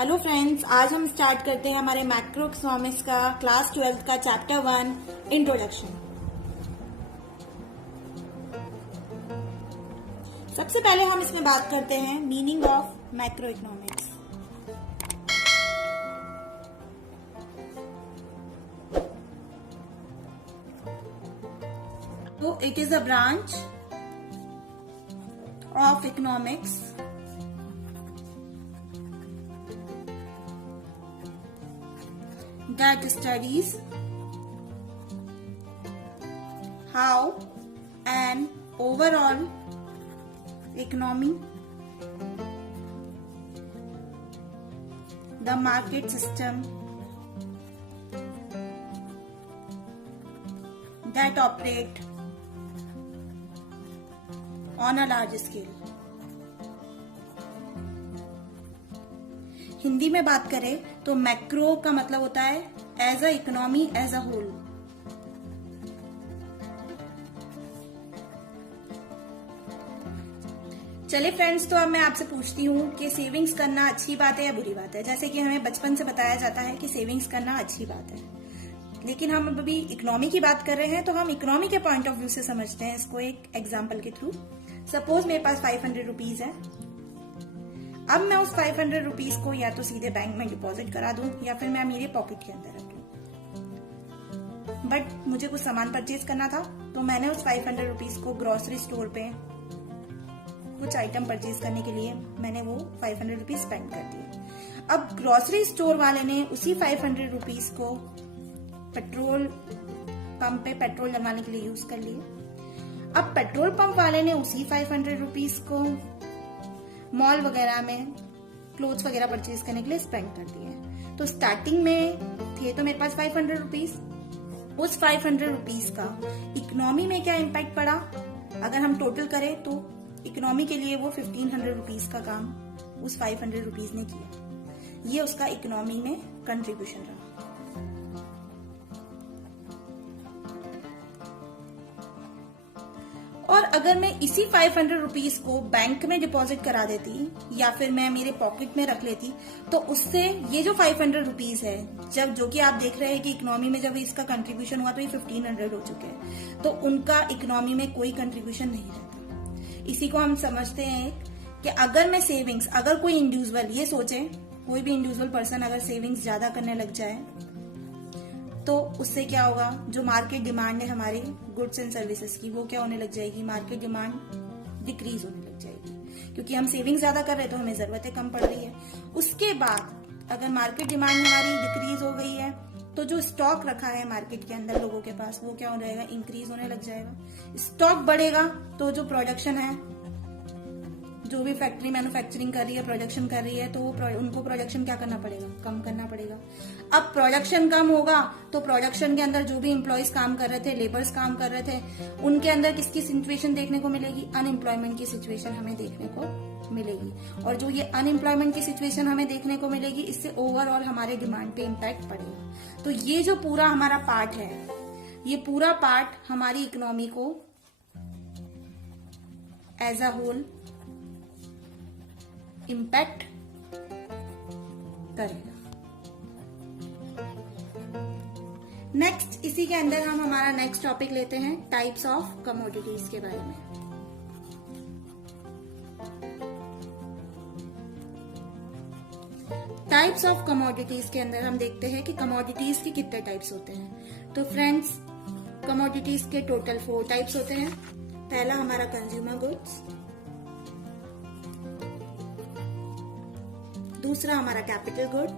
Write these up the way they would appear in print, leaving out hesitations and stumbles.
Hello friends, आज हम start करते हैं हमारे मैक्रो इकोनॉमिक्स का क्लास 12 का चैप्टर 1 इंट्रोडक्शन। सबसे पहले हम इसमें बात करते हैं मीनिंग ऑफ मैक्रो इकोनॉमिक्स। तो it is a branch of economics that studies how an overall economy, the market system that operate on a large scale। हिंदी में बात करें तो मैक्रो का मतलब होता है as a economy as a whole. चलिए फ्रेंड्स, तो अब मैं आपसे पूछती हूँ कि सेविंग्स करना अच्छी बात है या बुरी बात है। जैसे कि हमें बचपन से बताया जाता है कि सेविंग्स करना अच्छी बात है, लेकिन हम अभी इकोनॉमी की बात कर रहे हैं तो हम इकोनॉमी के पॉइंट ऑफ व्यू से समझते हैं इसको एक एग्जाम्पल के थ्रू। सपोज मेरे पास 500 रुपीज है। अब मैं उस 500 रुपीज को या तो सीधे बैंक में डिपॉजिट करा दूं या फिर मैं मेरे पॉकेट के अंदर रख लूं। बट मुझे कुछ सामान परचेज करना था तो मैंने उस 500 रुपीज को ग्रोसरी स्टोर पे कुछ आइटम परचेज करने के लिए मैंने वो 500 रुपीज स्पेंड कर दिए। अब ग्रोसरी स्टोर वाले ने उसी 500 रुपीज को पेट्रोल पंप पे पेट्रोल डलवाने के लिए यूज कर लिए। अब पेट्रोल पंप वाले ने उसी 500 रुपीज को मॉल वगैरह में क्लोथ्स वगैरह परचेज करने के लिए स्पेंड कर दिए। तो स्टार्टिंग में थे तो मेरे पास 500 रुपीज। उस 500 रुपीज का इकोनॉमी में क्या इम्पैक्ट पड़ा, अगर हम टोटल करें तो इकोनॉमी के लिए वो 1500 रुपीज का काम उस 500 रुपीज ने किया। ये उसका इकोनॉमी में कंट्रीब्यूशन रहा। और अगर मैं इसी 500 रुपीज को बैंक में डिपॉजिट करा देती या फिर मैं मेरे पॉकेट में रख लेती तो उससे ये जो 500 रुपीज है, जब जो कि आप देख रहे हैं कि इकोनॉमी में जब इसका कंट्रीब्यूशन हुआ तो ये 1500 हो चुके हैं, तो उनका इकोनॉमी में कोई कंट्रीब्यूशन नहीं रहता। इसी को हम समझते हैं कि अगर मैं सेविंग्स, अगर कोई इंडिविजुअल ये सोचे, कोई भी इंडिविजुअल पर्सन अगर सेविंग्स ज्यादा करने लग जाए तो उससे क्या होगा, जो मार्केट डिमांड है हमारी गुड्स एंड सर्विसेज की, वो क्या होने लग जाएगी, मार्केट डिमांड डिक्रीज होने लग जाएगी, क्योंकि हम सेविंग्स ज्यादा कर रहे हैं तो हमें जरूरतें कम पड़ रही है। उसके बाद अगर मार्केट डिमांड हमारी डिक्रीज हो गई है तो जो स्टॉक रखा है मार्केट के अंदर लोगों के पास, वो क्या हो जाएगा, इंक्रीज होने लग जाएगा। स्टॉक बढ़ेगा तो जो प्रोडक्शन है, जो भी फैक्ट्री मैन्युफैक्चरिंग कर रही है, प्रोडक्शन कर रही है, तो उनको प्रोडक्शन क्या करना पड़ेगा, कम करना पड़ेगा। अब प्रोडक्शन कम होगा तो प्रोडक्शन के अंदर जो भी एम्प्लॉयज काम कर रहे थे, लेबर्स काम कर रहे थे, उनके अंदर किसकी सिचुएशन देखने को मिलेगी, अनएम्प्लॉयमेंट की सिचुएशन हमें देखने को मिलेगी। और जो ये अनएम्प्लॉयमेंट की सिचुएशन हमें देखने को मिलेगी, इससे ओवरऑल हमारे डिमांड पे इम्पैक्ट पड़ेगा। तो ये जो पूरा हमारा पार्ट है, ये पूरा पार्ट हमारी इकोनॉमी को एज अ होल इम्पैक्ट करेगा। नेक्स्ट, इसी के अंदर हम हमारा नेक्स्ट टॉपिक लेते हैं टाइप्स ऑफ कमोडिटीज के बारे में। टाइप्स ऑफ कमोडिटीज के अंदर हम देखते हैं कि कमोडिटीज के कितने टाइप्स होते हैं। तो फ्रेंड्स, कमोडिटीज के टोटल 4 टाइप्स होते हैं। पहला हमारा कंज्यूमर गुड्स, दूसरा हमारा कैपिटल गुड,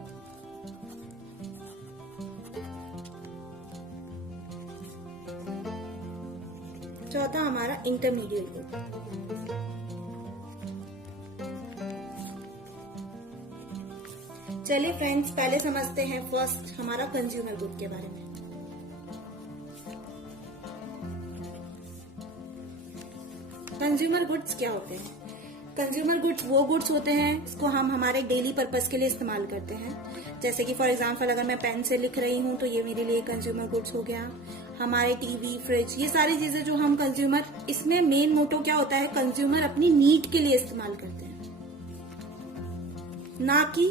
चौथा हमारा इंटरमीडिएट गुड। चलिए फ्रेंड्स, पहले समझते हैं फर्स्ट हमारा कंज्यूमर गुड के बारे में। कंज्यूमर गुड्स क्या होते हैं? कंज्यूमर गुड्स वो गुड्स होते हैं इसको हम हमारे डेली पर्पस के लिए इस्तेमाल करते हैं। जैसे कि फॉर एग्जांपल अगर मैं पेन से लिख रही हूँ तो ये मेरे लिए कंज्यूमर गुड्स हो गया। हमारे टीवी, फ्रिज, ये सारी चीजें जो हम कंज्यूमर, इसमें मेन मोटो क्या होता है, कंज्यूमर अपनी नीड के लिए इस्तेमाल करते हैं, ना कि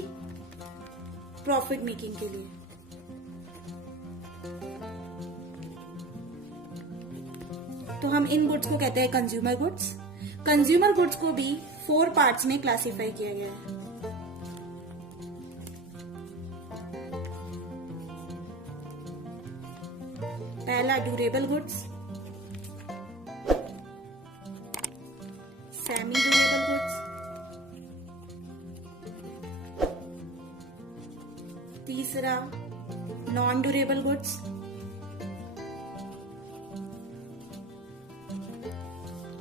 प्रॉफिट मेकिंग के लिए। तो हम इन गुड्स को कहते हैं कंज्यूमर गुड्स। कंज्यूमर गुड्स को भी 4 पार्ट्स में क्लासिफाई किया गया है। पहला durable goods, semi durable goods, तीसरा नॉन ड्यूरेबल गुड्स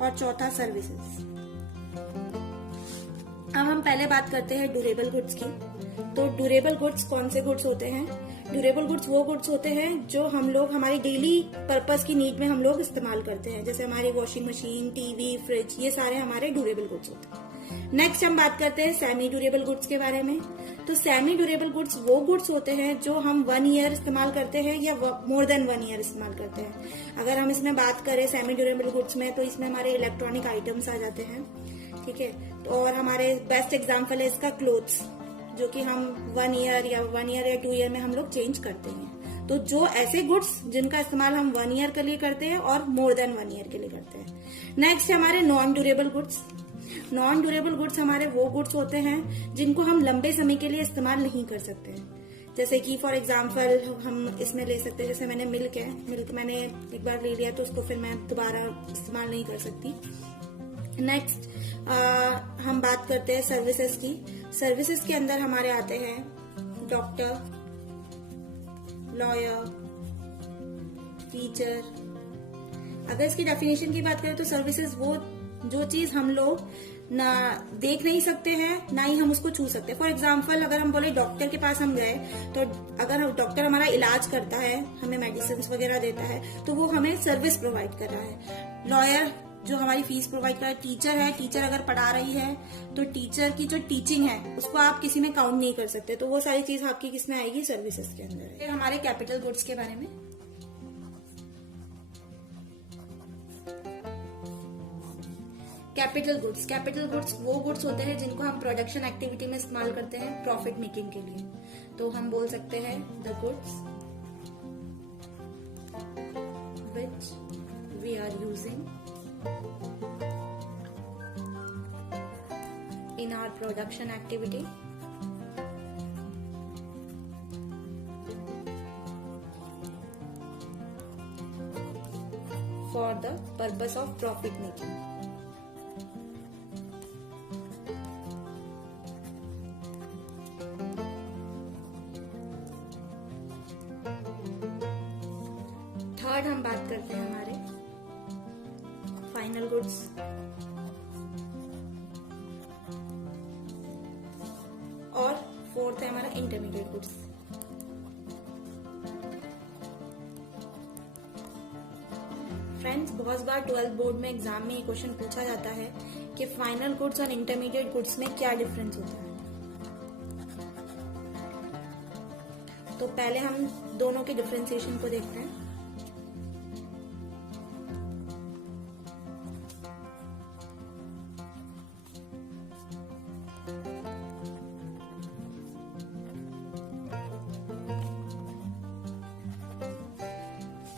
और चौथा सर्विसेज। अब हम पहले बात करते हैं ड्यूरेबल गुड्स की। तो ड्यूरेबल गुड्स कौन से गुड्स होते हैं? ड्यूरेबल गुड्स वो गुड्स होते हैं जो हम लोग हमारी डेली पर्पस की नीड में हम लोग इस्तेमाल करते हैं, जैसे हमारी वॉशिंग मशीन, टीवी, फ्रिज, ये सारे हमारे ड्यूरेबल गुड्स होते हैं। नेक्स्ट हम बात करते हैं सेमी ड्यूरेबल गुड्स के बारे में। तो सेमी ड्यूरेबल गुड्स वो गुड्स होते हैं जो हम 1 ईयर इस्तेमाल करते हैं या मोर देन 1 ईयर इस्तेमाल करते हैं। अगर हम इसमें बात करें सेमी ड्यूरेबल गुड्स में, तो इसमें हमारे इलेक्ट्रॉनिक आइटम्स आ जाते हैं, ठीक है। और हमारे बेस्ट एग्जाम्पल है इसका क्लोथ्स, जो कि हम 1 ईयर या 2 ईयर में हम लोग चेंज करते हैं। तो जो ऐसे गुड्स जिनका इस्तेमाल हम 1 ईयर के लिए करते हैं और मोर देन 1 ईयर के लिए करते हैं। नेक्स्ट है हमारे non durable goods. Non durable goods हमारे वो गुड्स होते हैं जिनको हम लंबे समय के लिए इस्तेमाल नहीं कर सकते हैं। जैसे कि फॉर एग्जाम्पल हम इसमें ले सकते हैं, जैसे मैंने मिल्क है, मिल्क मैंने एक बार ले लिया तो उसको फिर मैं दोबारा इस्तेमाल नहीं कर सकती। नेक्स्ट हम बात करते हैं सर्विसेज की। सर्विसेज के अंदर हमारे आते हैं डॉक्टर, लॉयर, टीचर। अगर इसकी डेफिनेशन की बात करें तो सर्विसेज वो जो चीज हम लोग ना देख नहीं सकते हैं, ना ही हम उसको छू सकते हैं। फॉर एग्जाम्पल अगर हम बोले डॉक्टर के पास हम गए, तो अगर डॉक्टर हमारा इलाज करता है, हमें मेडिसिन वगैरह देता है, तो वो हमें सर्विस प्रोवाइड कर रहा है। लॉयर जो हमारी फीस प्रोवाइड कर रहा है। टीचर है, टीचर अगर पढ़ा रही है तो टीचर की जो टीचिंग है उसको आप किसी में काउंट नहीं कर सकते, तो वो सारी चीज आपकी किसमें आएगी? सर्विसेज के अंदर। फिर हमारे कैपिटल गुड्स के बारे में। कैपिटल गुड्स वो गुड्स होते हैं जिनको हम प्रोडक्शन एक्टिविटी में इस्तेमाल करते हैं प्रॉफिट मेकिंग के लिए। तो हम बोल सकते हैं the goods which we are using in our production activity for the purpose of profit making. Third हम बात करते हैं हमारे फाइनल गुड्स। और फोर्थ है हमारा इंटरमीडिएट गुड्स। फ्रेंड्स, बहुत बार 12th बोर्ड में एग्जाम में ये क्वेश्चन पूछा जाता है कि फाइनल गुड्स और इंटरमीडिएट गुड्स में क्या डिफरेंस होता है। तो पहले हम दोनों के डिफरेंशिएशन को देखते हैं।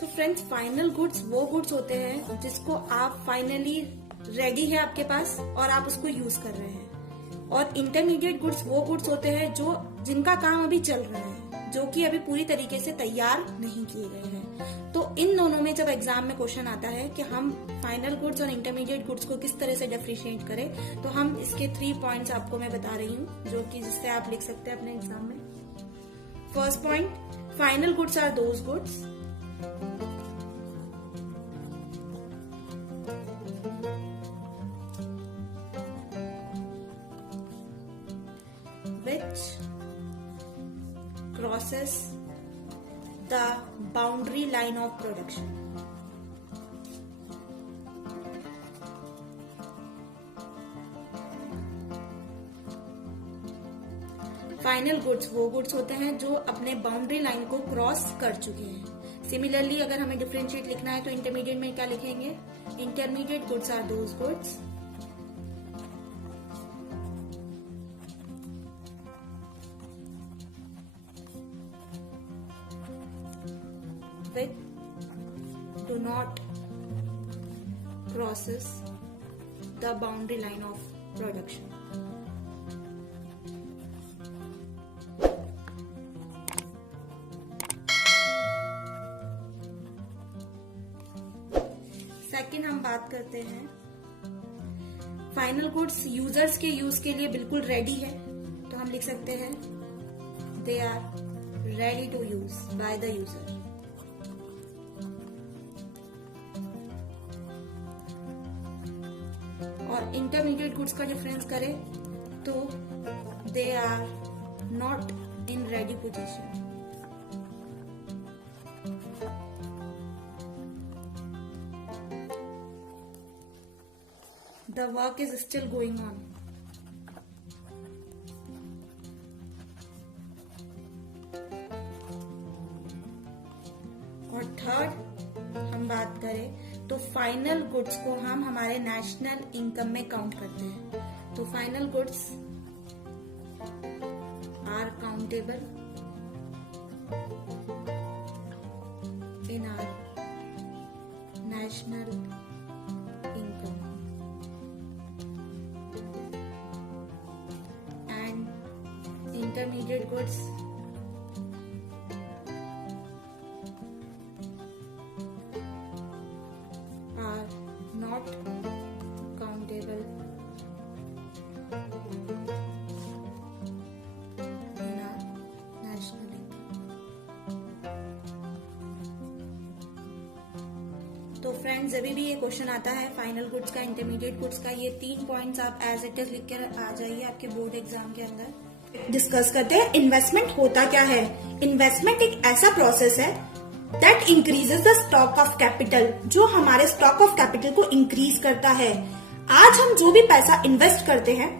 तो फ्रेंड्स, फाइनल गुड्स वो गुड्स होते हैं जिसको आप फाइनली रेडी है आपके पास और आप उसको यूज कर रहे हैं। और इंटरमीडिएट गुड्स वो गुड्स होते हैं जो जिनका काम अभी चल रहा है, जो कि अभी पूरी तरीके से तैयार नहीं किए गए हैं। तो इन दोनों में जब एग्जाम में क्वेश्चन आता है कि हम फाइनल गुड्स और इंटरमीडिएट गुड्स को किस तरह से डिफरेंशिएट करें, तो हम इसके 3 पॉइंट्स आपको मैं बता रही हूँ, जो कि जिससे आप लिख सकते हैं अपने एग्जाम में। First point, final goods are those goods which crosses the boundary line of production. Final goods वो गुड्स होते हैं जो अपने बाउंड्री लाइन को क्रॉस कर चुके हैं। सिमिलरली अगर हमें डिफरेंशिएट लिखना है तो इंटरमीडिएट में क्या लिखेंगे? Intermediate goods are those goods with do not crosses the boundary line of production. Second हम बात करते हैं फाइनल गुड्स यूजर्स के यूज के लिए बिल्कुल रेडी है, तो हम लिख सकते हैं they are ready to use by the user. और इंटरमीडिएट गुड्स का डिफरेंस करें तो they are not in ready position. The work is still going on. और थर्ड हम बात करें तो फाइनल गुड्स को हम हमारे नेशनल इनकम में काउंट करते हैं। तो final goods are countable in our national income and intermediate goods are not countable in our national income। तो फ्रेंड्स अभी भी ये क्वेश्चन आता है फाइनल गुड्स का, इंटरमीडिएट गुड्स का, ये 3 पॉइंट्स आप एज इट इज लिख कर आ जाइए आपके बोर्ड एग्जाम के अंदर। डिस्कस करते हैं इन्वेस्टमेंट होता क्या है। इन्वेस्टमेंट एक ऐसा प्रोसेस है that increases the stock of capital, जो हमारे स्टॉक ऑफ कैपिटल को इंक्रीज करता है। आज हम जो भी पैसा इन्वेस्ट करते हैं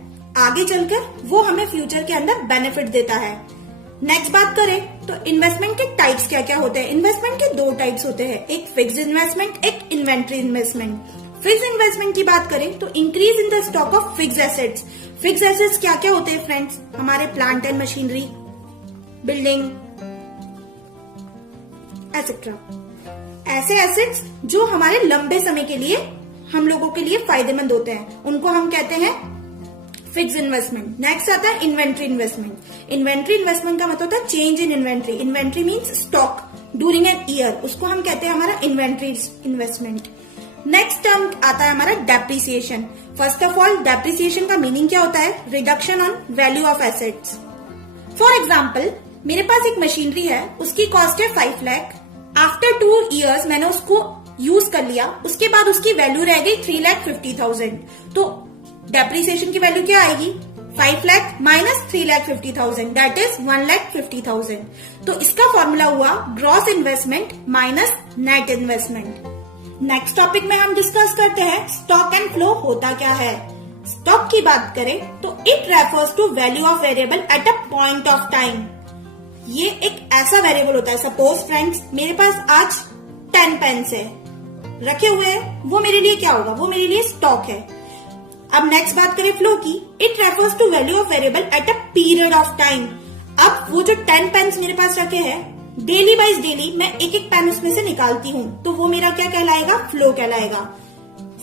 आगे चलकर वो हमें फ्यूचर के अंदर बेनिफिट देता है। नेक्स्ट बात करें तो इन्वेस्टमेंट के टाइप्स क्या क्या होते हैं। इन्वेस्टमेंट के 2 टाइप्स होते हैं, एक फिक्स्ड इन्वेस्टमेंट, एक इन्वेंट्री इन्वेस्टमेंट। फिक्स्ड इन्वेस्टमेंट की बात करें तो increase in the stock of fixed assets. Fixed assets क्या क्या होते हैं फ्रेंड्स, हमारे plant and machinery, building etcetera. ऐसे एसेट्स जो हमारे लंबे समय के लिए हम लोगों के लिए फायदेमंद होते हैं, उनको हम कहते हैं फिक्स्ड इन्वेस्टमेंट। नेक्स्ट आता है इन्वेंट्री इन्वेस्टमेंट। इन्वेंट्री इन्वेस्टमेंट का मतलब होता है change in inventory. Inventory means stock during an year, उसको हम कहते हैं हमारा इन्वेंट्री इन्वेस्टमेंट। नेक्स्ट टर्म आता है हमारा depreciation. First of all depreciation का मीनिंग क्या होता है, reduction on value of assets. For example मेरे पास एक मशीनरी है, उसकी कॉस्ट है 5 लाख। आफ्टर 2 इयर्स मैंने उसको यूज कर लिया, उसके बाद उसकी वैल्यू रह गई 3,50,000। तो डेप्रिसिएशन की वैल्यू क्या आएगी, 5 लाख माइनस 3,50,000 दैट इज 1,50,000। तो इसका फॉर्मूला हुआ gross investment minus net investment. Next topic में हम डिस्कस करते हैं स्टॉक एंड फ्लो होता क्या है। स्टॉक की बात करें तो it refers to value of variable at a point of time. ये एक ऐसा वेरिएबल होता है, सपोज फ्रेंड्स मेरे पास आज 10 पेन्स है रखे हुए हैं, वो मेरे लिए क्या होगा, वो मेरे लिए स्टॉक है। अब नेक्स्ट बात करें फ्लो की, it refers to value of variable at a period of time. अब वो जो 10 पेन्स मेरे पास रखे हैं, डेली वाइज डेली मैं एक एक पेन उसमें से निकालती हूँ, तो वो मेरा क्या कहलाएगा, फ्लो कहलाएगा।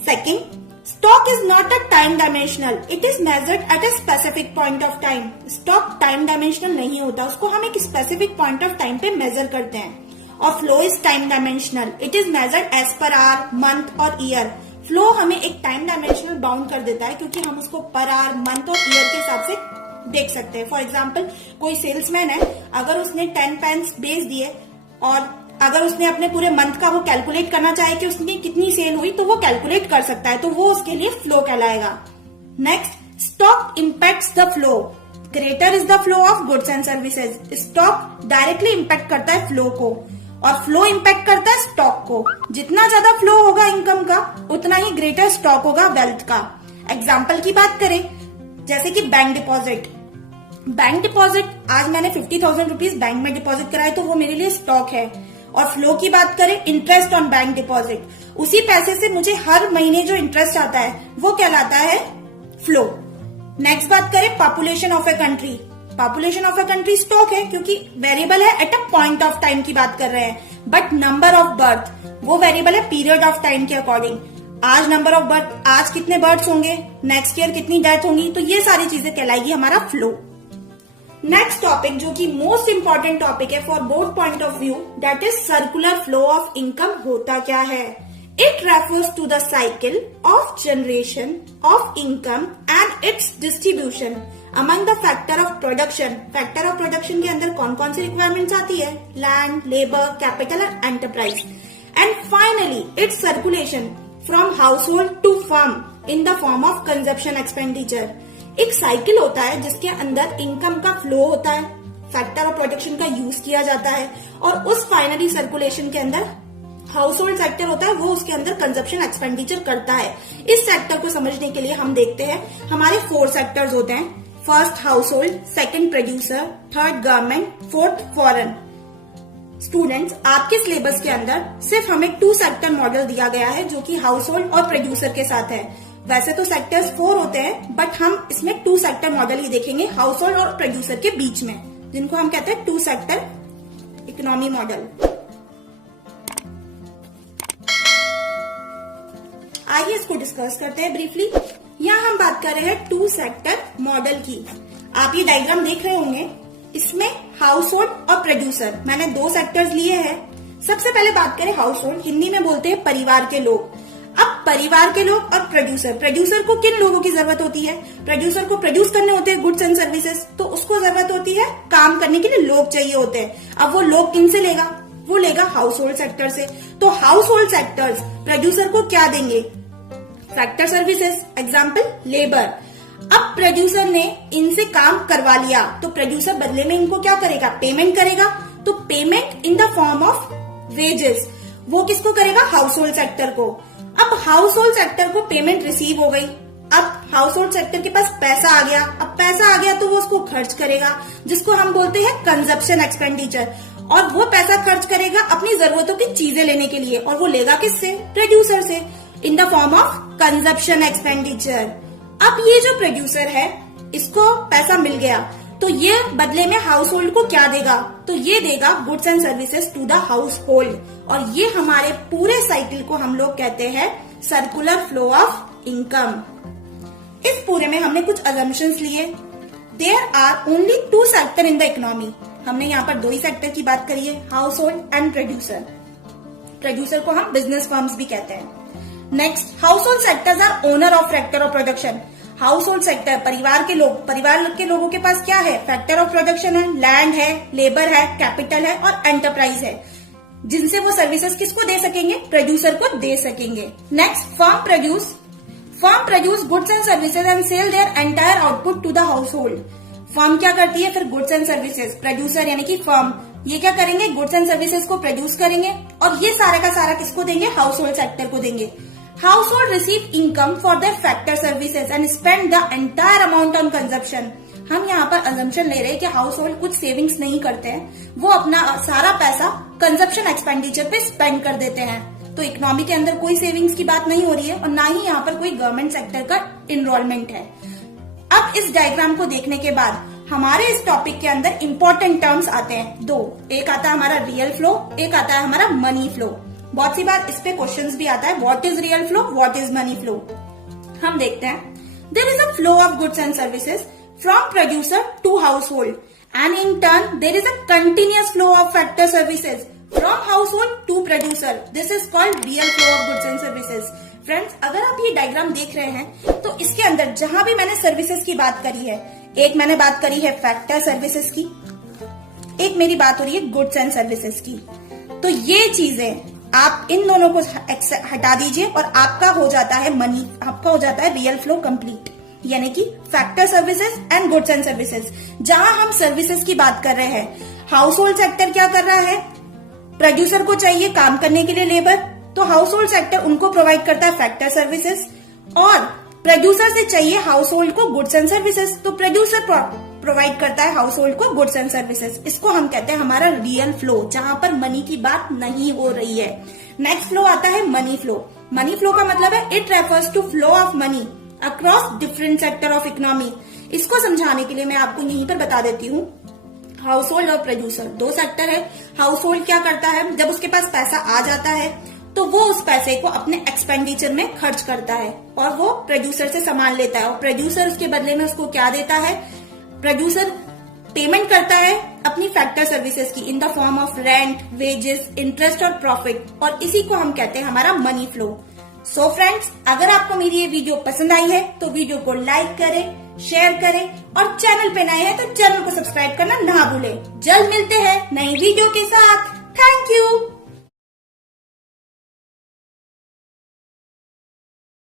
Second, stock is not a time dimensional, it is measured at a specific point of time. Stock time dimensional नहीं होता, उसको हम एक स्पेसिफिक पॉइंट ऑफ टाइम पे मेजर करते हैं। और flow is time dimensional, it is measured as per hour, month और ईयर। फ्लो हमें एक टाइम डायमेंशनल बाउंड कर देता है क्योंकि हम उसको पर आवर, मंथ और ईयर के हिसाब से देख सकते हैं। फॉर एग्जाम्पल कोई सेल्समैन है, अगर उसने 10 पेन्स बेच दिए और अगर उसने अपने पूरे मंथ का वो कैलकुलेट करना चाहे कि उसने कितनी सेल हुई, तो वो कैलकुलेट कर सकता है, तो वो उसके लिए फ्लो कहलाएगा। Next, stock impacts the flow, greater is the flow of goods and services. Stock directly impact करता है फ्लो को और फ्लो इम्पैक्ट करता है स्टॉक को। जितना ज्यादा फ्लो होगा इनकम का, उतना ही ग्रेटर स्टॉक होगा वेल्थ का। एग्जाम्पल की बात करें जैसे कि बैंक डिपॉजिट। बैंक डिपॉजिट आज मैंने 50,000 रुपीज बैंक में डिपॉजिट कराए, तो वो मेरे लिए स्टॉक है। और फ्लो की बात करें, इंटरेस्ट ऑन बैंक डिपॉजिट, उसी पैसे से मुझे हर महीने जो इंटरेस्ट आता है वो कहलाता है फ्लो। नेक्स्ट बात करें population of a country. Population of a country stock है, क्योंकि वेरिएबल है eight a point of time की बात कर रहे हैं। बट नंबर ऑफ बर्थ वो वेरिएबल है पीरियड ऑफ टाइम के अकॉर्डिंग। आज नंबर ऑफ बर्थ, आज कितने बर्थ होंगे, नेक्स्ट ईयर कितनी डेथ होंगी, तो ये सारी चीजें कहलाएगी हमारा फ्लो। नेक्स्ट टॉपिक जो कि मोस्ट इंपॉर्टेंट टॉपिक है for both point of view, that is circular flow of income. होता क्या है? It refers to the cycle of generation of income and its distribution among the factor of production. Factor of production के अंदर कौन कौन सी requirements आती है? Land, labour, capital and enterprise. And finally its circulation from household to firm in the form of consumption expenditure. एक cycle होता है जिसके अंदर इनकम का फ्लो होता है, फैक्टर ऑफ प्रोडक्शन का यूज किया जाता है, और उस फाइनली सर्कुलेशन के अंदर हाउस होल्ड सेक्टर होता है, वो उसके अंदर कंजप्शन एक्सपेंडिचर करता है। इस सेक्टर को समझने के लिए हम देखते हैं हमारे 4 सेक्टर्स होते हैं। First house hold, second producer, third government, fourth foreign. Students, आपके सिलेबस के अंदर सिर्फ हमें 2 सेक्टर मॉडल दिया गया है जो कि हाउस होल्ड और प्रोड्यूसर के साथ है। वैसे तो सेक्टर्स 4 होते हैं, बट हम इसमें 2 सेक्टर मॉडल ही देखेंगे हाउस होल्ड और प्रोड्यूसर के बीच में, जिनको हम कहते हैं 2 सेक्टर इकोनॉमी मॉडल। आइए इसको डिस्कस करते हैं ब्रीफली। यहाँ हम बात कर रहे हैं 2 सेक्टर मॉडल की। आप ये डायग्राम देख रहे होंगे, इसमें हाउस होल्ड और प्रोड्यूसर, मैंने 2 सेक्टर्स लिए हैं। सबसे पहले बात करें हाउस होल्ड, हिंदी में बोलते हैं परिवार के लोग। अब परिवार के लोग और प्रोड्यूसर, प्रोड्यूसर को किन लोगों की जरूरत होती है? प्रोड्यूसर को प्रोड्यूस करने होते हैं गुड्स एंड सर्विसेज, तो उसको जरूरत होती है काम करने के लिए लोग चाहिए होते हैं। अब वो लोग किन से लेगा? वो लेगा हाउस होल्ड सेक्टर से। तो हाउस होल्ड सेक्टर्स प्रोड्यूसर को क्या देंगे? Factor services, example labour. अब प्रोड्यूसर ने इनसे काम करवा लिया, तो प्रोड्यूसर बदले में इनको क्या करेगा? पेमेंट करेगा। तो payment in the form of wages, वो किसको करेगा? हाउस होल्ड सेक्टर को। अब हाउस होल्ड सेक्टर को पेमेंट रिसीव हो गई, अब हाउस होल्ड सेक्टर के पास पैसा आ गया। अब पैसा आ गया तो वो उसको खर्च करेगा, जिसको हम बोलते हैं कंजप्शन एक्सपेंडिचर। और वो पैसा खर्च करेगा अपनी जरूरतों की चीजें लेने के लिए, और वो लेगा किससे? प्रोड्यूसर से, इन the form of consumption expenditure. अब ये जो प्रोड्यूसर है, इसको पैसा मिल गया, तो ये बदले में हाउस होल्ड को क्या देगा? तो ये देगा goods and services to the household. और ये हमारे पूरे साइकिल को हम लोग कहते हैं सर्कुलर फ्लो ऑफ इनकम। इस पूरे में हमने कुछ अजम्पशंस लिए। There are only 2 sector in the economy. हमने यहाँ पर 2 ही सेक्टर की बात करी है, household and producer. Producer को हम बिजनेस फर्म्स भी कहते हैं। Next, household sectors are owner of factor of production. Household sector परिवार के लोग, परिवार के लोगों के पास क्या है? फैक्टर ऑफ प्रोडक्शन है, लैंड है, लेबर है, कैपिटल है और एंटरप्राइज है, जिनसे वो सर्विसेज किसको दे सकेंगे? प्रोड्यूसर को दे सकेंगे। Next, firm produce goods and services and sell their entire output to the household. Firm क्या करती है? फिर गुड्स एंड सर्विसेज, प्रोड्यूसर यानी कि फर्म, ये क्या करेंगे? गुड्स एंड सर्विसेज को प्रोड्यूस करेंगे, और ये सारा का सारा किसको देंगे? हाउस होल्ड सेक्टर को देंगे। Household receive income for their factor services and spend the entire amount on consumption. हम यहाँ पर assumption ले रहे हैं कि हाउस होल्ड कुछ सेविंग्स नहीं करते हैं, वो अपना सारा पैसा कंजप्शन एक्सपेंडिचर पे स्पेंड कर देते हैं। तो इकोनॉमी के अंदर कोई सेविंग्स की बात नहीं हो रही है, और ना ही यहाँ पर कोई गवर्नमेंट सेक्टर का इनरोलमेंट है। अब इस डायग्राम को देखने के बाद हमारे इस टॉपिक के अंदर इंपॉर्टेंट टर्म्स आते हैं 2। एक आता है हमारा रियल फ्लो, एक आता है हमारा मनी फ्लो। बहुत सी बार इस पे क्वेश्चंस भी आता है, what is real flow, what is money flow. हम देखते हैं, there is a flow of goods and services from producer to household, and in turn there is a continuous flow of factor services from household to producer. This is called real flow of goods and services. Friends, अगर आप ये diagram देख रहे हैं, तो इसके अंदर जहां भी मैंने सर्विसेज की बात करी है, एक मैंने बात करी है फैक्टर सर्विसेज की, एक मेरी बात हो रही है गुड्स एंड सर्विसेज की। तो ये चीजें आप इन दोनों को हटा दीजिए और आपका हो जाता है मनी, आपका हो जाता है रियल फ्लो कंप्लीट, यानी कि factor services and goods and services. जहां हम सर्विसेज की बात कर रहे हैं, हाउस होल्ड सेक्टर क्या कर रहा है? प्रोड्यूसर को चाहिए काम करने के लिए लेबर, तो हाउस होल्ड सेक्टर उनको प्रोवाइड करता है फैक्टर सर्विसेज, और प्रोड्यूसर से चाहिए हाउस होल्ड को गुड्स एंड सर्विसेज, तो प्रोड्यूसर प्रोवाइड करता है हाउस होल्ड को गुड्स एंड सर्विसेज। इसको हम कहते हैं हमारा रियल फ्लो, जहां पर मनी की बात नहीं हो रही है। नेक्स्ट फ्लो आता है मनी फ्लो। मनी फ्लो का मतलब है it refers to flow of money across different sector of economy. इसको समझाने के लिए मैं आपको यहीं पर बता देती हूँ। हाउस होल्ड और प्रोड्यूसर दो सेक्टर है। हाउस होल्ड क्या करता है, जब उसके पास पैसा आ जाता है तो वो उस पैसे को अपने एक्सपेंडिचर में खर्च करता है और वो प्रोड्यूसर से सामान लेता है और प्रोड्यूसर उसके बदले में उसको क्या देता है, प्रोड्यूसर पेमेंट करता है अपनी फैक्टर सर्विसेज की इन the form of rent, wages, interest और प्रॉफिट, और इसी को हम कहते हैं हमारा मनी फ्लो। सो फ्रेंड्स, अगर आपको मेरी ये वीडियो पसंद आई है तो वीडियो को लाइक करें, शेयर करें और चैनल पे नए हैं तो चैनल को सब्सक्राइब करना ना भूलें। जल्द मिलते हैं नई वीडियो के साथ। Thank you.